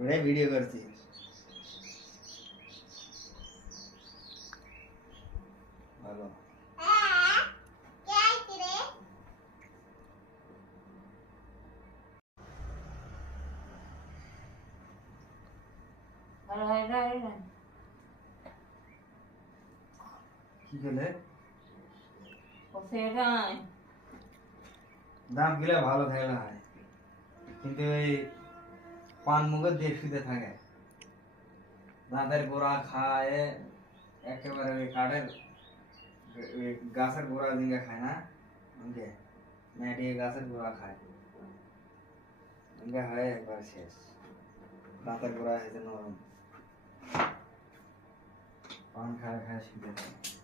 ওটাই ভিডিও করছি। ভালো কি করলে দাম গিলা ভালো থাকলে হয়, কিন্তু এই পান মুখের দিয়ে শুতে থাকে, দাঁতের গোড়া খায় একেবারে ওই কাঠের ওই গাছের গোড়া দিকে খায় না, ওকে মেয়েটিকে গাছের গোড়া খায়, ওকে হয় একবার শেষ, দাঁতের গোড়া হয়েছে নরম, পান খায় খায় শুতে থাকে।